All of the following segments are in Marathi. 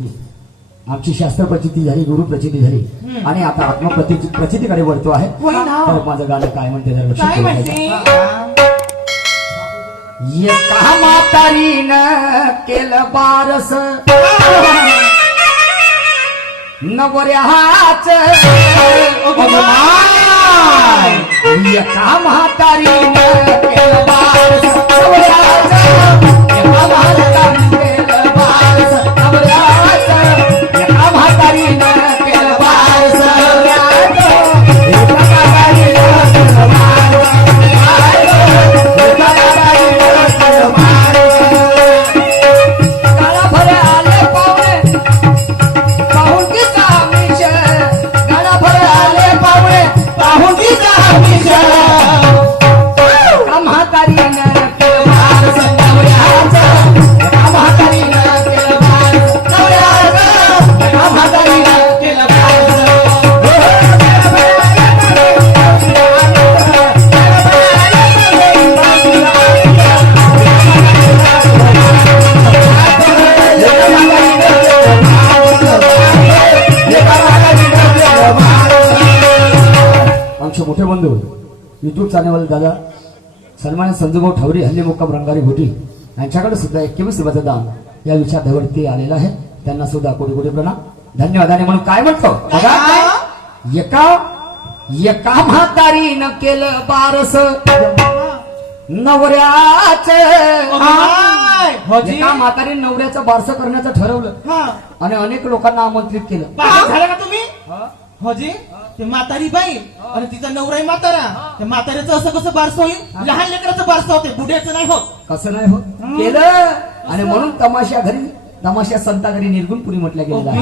आमची शास्त्र प्रचिती झाली, गुरु प्रचिती झाली आणि आता प्रचितीकडे वळतो आहे. तर माझं गाणं काय म्हणते जरा लक्ष काय करून म्हणते? ऐका. एका म्हातारीनं केलं बारस नवऱ्याच एका म्हातारीनं केलं बारस नवऱ्याच एका म्हातारीनं केलं बारस नवऱ्याच एका म्हातारीनं केलं बारस नवऱ्याच एका म्हातारीनं केलं बारस मोठे बंधू युट्यूब चॅनल दादा सन्मान्य संजूभाऊ ठवरी हल्ली मुक्काम रंगारी घोटी यांच्याकडे सुद्धा 21 रुपयाचं दान या विचारावरती आलेलं आहे. त्यांना सुद्धा कोटी कोटी प्रणाम, धन्यवाद. आणि म्हणून काय म्हणतो बघा, एका म्हातारीनं केलं बारस नवऱ्याच एका म्हातारीनं नवऱ्याचं बारसं करण्याचं ठरवलं आणि अनेक लोकांना आमंत्रित केलं. झालं का तुम्ही? होजी ते म्हातारी बाई आणि तिचा नवराई म्हातारा, त्या म्हाताऱ्याचं असं कसं बारसं होईल? लहान लेकराचं बारसं होते, बुड्याचं नाही होत. कसं नाही होत? केलं. आणि म्हणून तमाशा संता घरी निर्गुणपुरी म्हटलं गेलेलं आहे.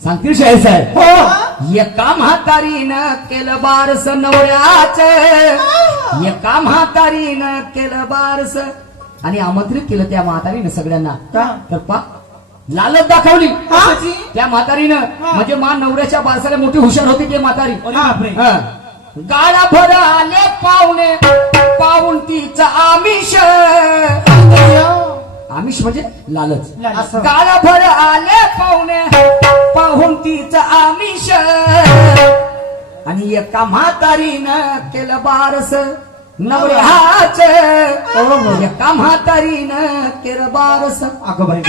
सांगतील शाहीर साहेब, एका म्हातारीनं केलं बारस नवऱ्याच एका म्हातारीनं केलं बारस आणि आमंत्रित केलं त्या म्हातारीनं सगळ्यांना. तर पा लालच दाखवली त्या म्हातारीनं, म्हणजे मा नवऱ्याच्या बारसाला मोठी हुशार होती ती म्हातारी. गाळा भर आले पाहुणे पाहून तिचं आमिष, आमिष म्हणजे लालच. गाळा भर आले पाहुणे पाहून तिचं आमिष आणि एका म्हातारीनं केलं बारस नवऱ्याच एका म्हातारीनं केलं बारस. अगं बाई,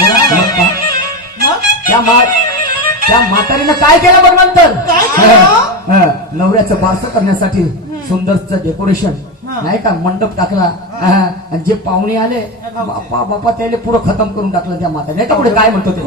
त्या म्हातारीनं काय केलं बघ नंतर? नवऱ्याचं बारसं करण्यासाठी सुंदरचं डेकोरेशन नाही का, मंडप टाकला आणि जे पाहुणे आले बापा बापा त्याला पुरं खतम करून टाकलं त्या म्हातारी. नाही का पुढे काय म्हणतो ते?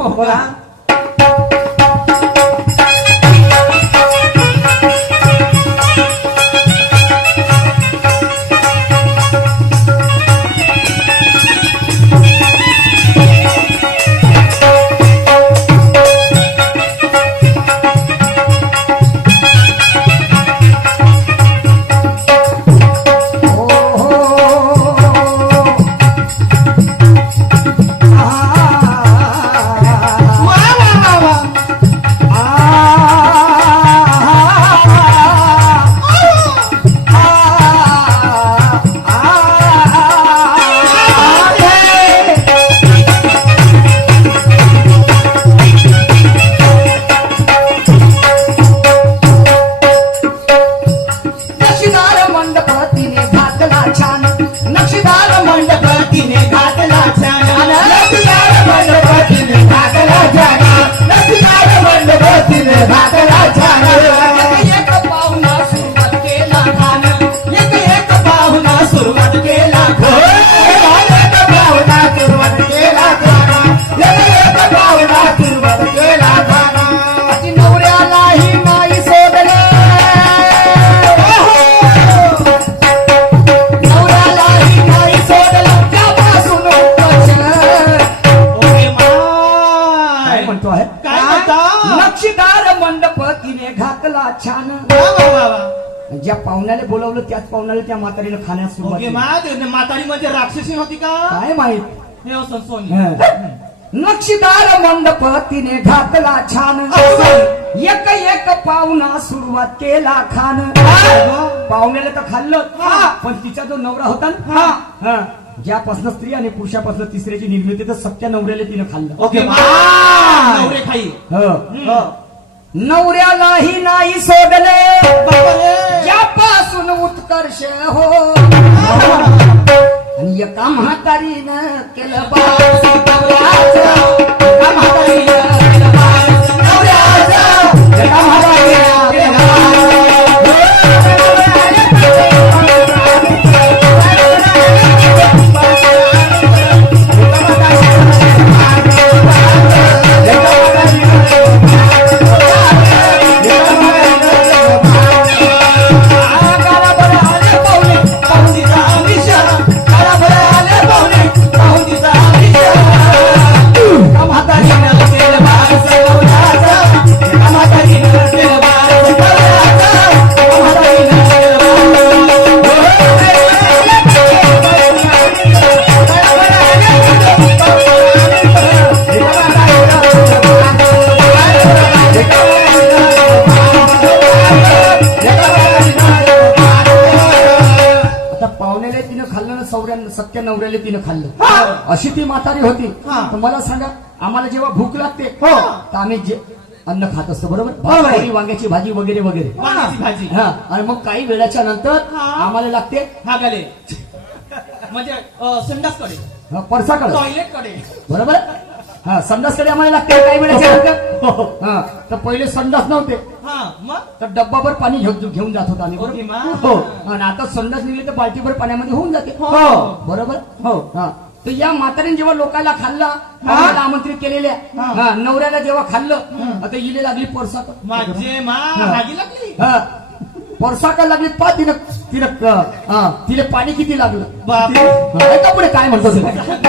ज्या पाहुण्याला बोलवलं त्याच पाहुण्याला त्या म्हातारीला खाण्यास सुरुवात केली. म्हातारी म्हणजे राक्षसी होती का काय माहित? नक्षीदार मंडप तिने घातला छान एक एक पाहुणा सुरुवात केला खान. पाहुण्याला तर खाल्लं पण तिचा जो नवरा होता ना, ज्यापासून स्त्री आणि पुरुषापासून तिसऱ्याची निर्मिती तर सत्या नवऱ्याला तिने खाल्लं. ओके नवरे खाई हो. नवऱ्यालाही नाही सोडले बापरे. यापासून उत्कर्ष हो आणि एका म्हातारीनं केलं बास नवऱ्याचं. एका म्हातारीनं केलं बास नवऱ्याचं. एका म्हातारीनं केलं सत्य नवऱ्याला तिनं खाल्लं. अशी ती म्हातारी होती. तर मला सांगा, आम्हाला जेव्हा भूक लागते तर आम्ही जे अन्न खात असतो बरोबर, भाजी, वांग्याची भाजी वगैरे वगैरे, वांग्याची भाजी. आणि मग काही वेळाच्या नंतर आम्हाला लागते भागाले म्हणजे संडासकडे, परसाकडे, टॉयलेटकडे बरोबर. संडासकडे आम्हाला लागते काही वेळाच्या नंतर. तर पहिले संडास नव्हते, मग तर डब्बाभर पाणी घेऊन जात होतो आम्ही ओके, मा. बरोबर. आणि आता संडास निघली तर बाल्टीभर पाण्यामध्ये होऊन जाते बरोबर. तर या म्हातारीने जेव्हा लोकांना खाल्ला, पाहुण्याला आमंत्रित केलेल्या, नवऱ्याला जेव्हा खाल्लं, आता इले लागली परसाक. माझे मागी लागली, परसाका लागली. पा तिला तिला तिला पाणी किती लागलं बापरे. ऐका पुढे काय म्हणतो तुम्ही.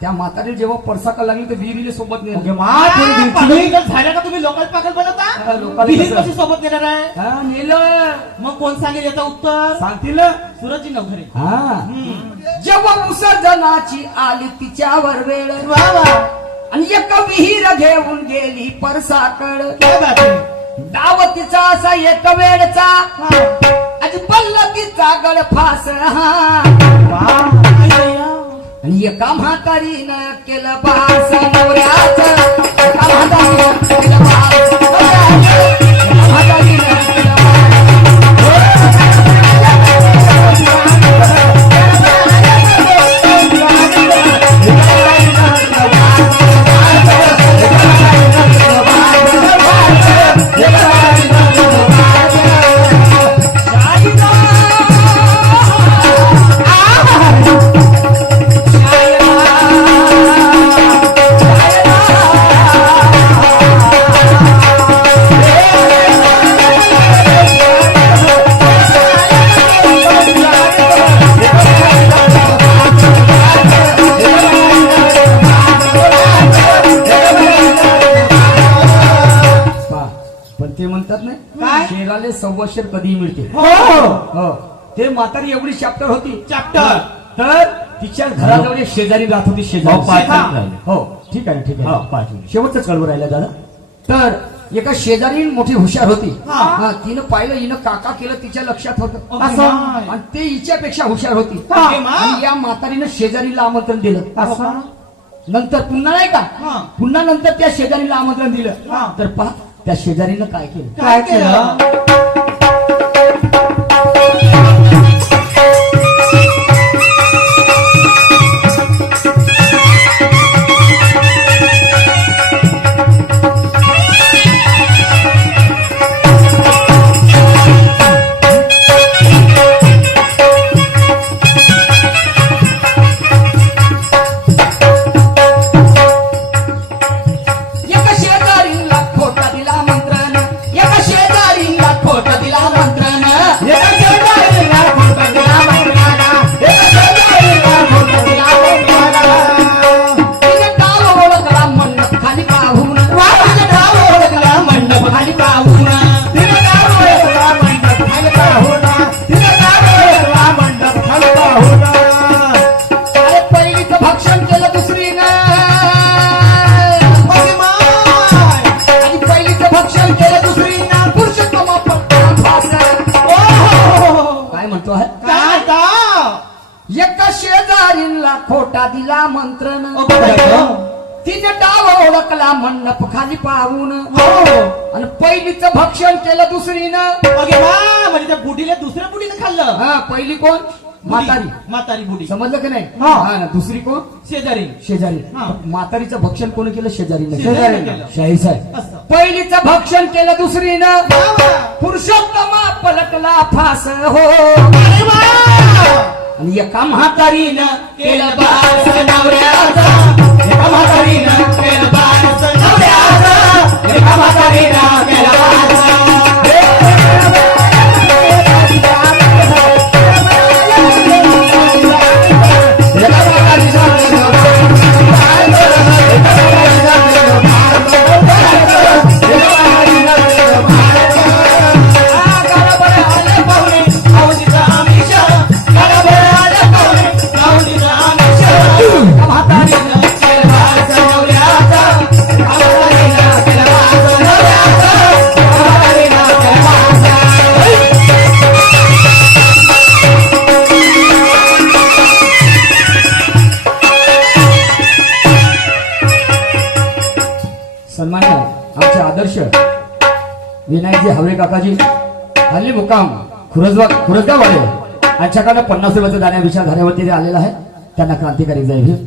त्या म्हातारी जेव्हा परसाका लागली तर विहिरीला सोबत झाल्या का तुम्ही लोकल पागल बनवता. विहीर कशी सोबत नेणार आहे. नेलं. मग कोण सांगेल याचं उत्तर. सांगतील सूरजजी नवघरे. जेव्हा विसर्जनाची आली तिच्यावर वेळ, आणि एक विहीर घेऊन गेली परसाकड. दावतीचा असा एक वेळचा, आज पल्ला तिचा गळफास. आणि एका म्हातारीनं केलं बास नवऱ्याचं. एका म्हातारीनं केलं बास नवऱ्याचं. एका म्हातारीनं केलं शेराले संवत्सर कधी मिळते. ते म्हातारी एवढी चॅप्टर होती. चॅप्टर. तर तिच्या घराजवळ एक शेजारी राहत होती. शेजारी. हो ठीक आहे ठीक आहे. शेवटच कळवू राहिला दादा. तर एका शेजारी मोठी हुशार होती हा. हा, तिनं पाहिलं हिनं काका केलं तिच्या लक्षात होतं ओके, असं. माय. आणि ते हिच्यापेक्षा हुशार होती ओके, माय. आणि या म्हातारीनं शेजारीला आमंत्रण दिलं असं. नंतर पुन्हा नाही का हा. पुन्हा नंतर त्या शेजारीला आमंत्रण दिलं हा. तर पहा त्या शेजारीनं काय केलं काय केलं? एका शेजारीला खोटा दिला आमंत्रण एका शेजारीला खोटा दिला आमंत्रण एका शेजारीला खोटा दिला आमंत्रण एका शेजारीला खोटा दिला आमंत्रण तिने डाव ओळखला मंडप खाली पाहून तिने डाव ओळखला मंडप खाली पाहून तिने डाव ओळखला मंडप खाली पाहून तिने डाव ओळखला मंडप खाली पाहून अरे पहिलीचं भक्षण केलं दुसरीनं ओके, माय. आणि पहिलीचं भक्षण केलं दुसरीनं पुरुषोत्तम ओहो. काय म्हणतो आहे काय आता? एका शेजारीला खोटा दिला मंत्रण ओके, बायको. तिने डाव ओळखला मंडप खाली पाहून हो. आणि पहिलीचं भक्षण केलं दुसरीनं ओके, माय. म्हणजे त्या बुढीला दुसऱ्या बुढीने खाल्लं. हा पहिली कोण म्हातारी म्हातारी बुढी. समजलं की नाही हा. हा ना दुसरी कोण शेजारी. शेजारी हा. म्हातारीचं भक्षण कोणी केलं शेजारीनं शेजारीनं केलं. शाही साहेब असं. पहिलीचं भक्षण केलं दुसरीनं बाबा. पुरुषोत्तमा पलटला फास हो अरे वा. आणि एका म्हातारीनं केलं बास नवऱ्याचं एका म्हातारीनं केलं बास नवऱ्याचं एका म्हातारीनं केलं बास सन्मान्य आमचे आदर्श विनायकजी हावरे काकाजी हल्ली मुक्काम खुरसगाव वाले यांच्याकडे 50 रुपयाचा दाण्या विचारधारेवरती आलेला आहे त्यांना क्रांतिकारी जय भीम.